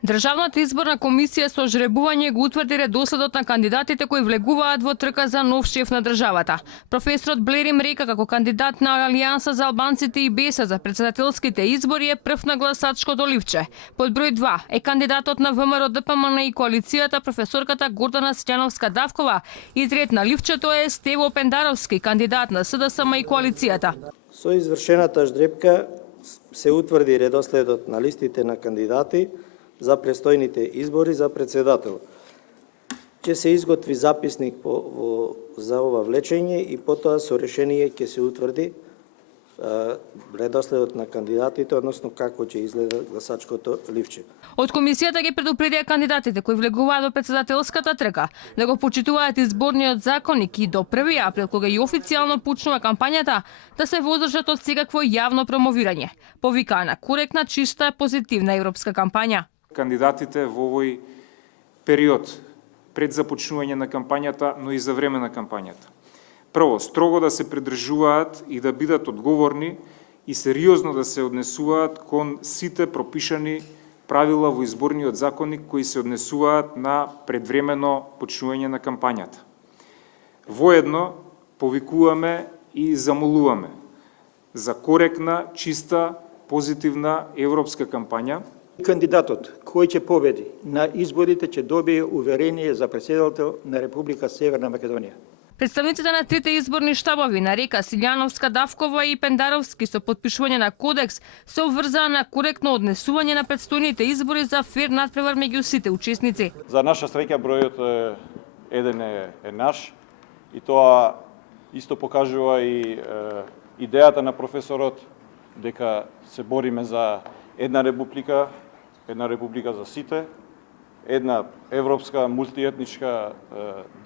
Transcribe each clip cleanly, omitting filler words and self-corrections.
Државната изборна комисија со жребување го утврди редоследот на кандидатите кои влегуваат во трка за нов шеф на државата. Професорот Блерим река како кандидат на Алијанса за албанците и БЕСА за председателските избори е прв на гласачкото ливче. Под број 2 е кандидатот на ВМРО ДПМН и коалицијата професорката Гордана Силјановска-Давкова и трет на ливчето е Стево Пендаровски, кандидат на СДСМ и коалицијата. Со извршената ждрепка се утврди редоследот на листите на кандидати за престојните избори за председател. Ќе се изготви записник за ова влечење и потоа со решение ќе се утврди редоследот на кандидатите, односно како ќе изгледа гласачкото ливче. Од комисијата ги предупредија кандидатите кои влегуваат во председателската трка да го почитуваат изборниот законник и до 1 април, кога и официјално почнува кампањата, да се воздржат од секакво јавно промовирање. Повикана коректна, чиста, позитивна европска кампања. Кандидатите во овој период пред започнување на кампањата, но и за време на кампањата. Прво, строго да се придржуваат и да бидат одговорни и сериозно да се однесуваат кон сите пропишани правила во изборниот законник кои се однесуваат на предвремено почнување на кампањата. Воедно повикуваме и замолуваме за коректна, чиста, позитивна европска кампања. Кандидатот кој ќе победи на изборите ќе добие уверение за председател на Република Северна Македонија. Представниците на трите изборни штабови на река Силјановска-Давкова и Пендаровски со подпишување на кодекс се обврзаа на коректно однесување на предстојните избори за фер надпревар меѓу сите учесници. За наша среќа бројот еден е наш и тоа исто покажува и идејата на професорот дека се бориме за една република за сите, една европска мултиетничка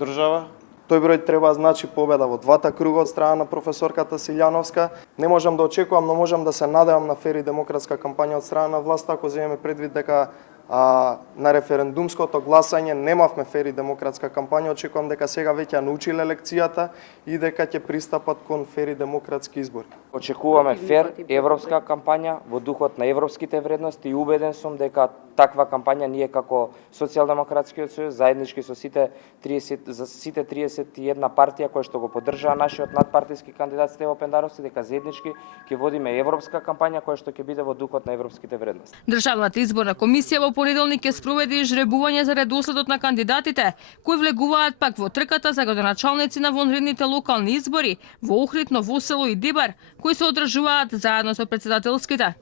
држава. Тој број треба значи победа во двата круга од страна на професорката Силјановска. Не можам да очекувам, но можам да се надевам на фер и демократска кампања од страна на власта, ако земеме предвид дека на референдумското гласање немавме фер и демократска кампања. Очекувам дека сега веќе научиле лекцијата и дека ќе пристапат кон фер и демократски избори. Очекуваме фер европска кампања во духот на европските вредности и убеден сум дека таква кампања ние како Социјалдемократскиот сојуз заеднички со сите 31 партија кои што го поддржаа нашиот надпартиски кандидат Стево Пендаровски, дека заеднички ќе водиме европска кампања која што ќе биде во духот на европските вредности. Државната изборна комисија во понеделник ќе спроведе жребување за редоследот на кандидатите кои влегуваат пак во трката за градоначалници на вонредните локални избори во Охрид, Новосело и Дибар, кои се одржуваат заедно со председателските.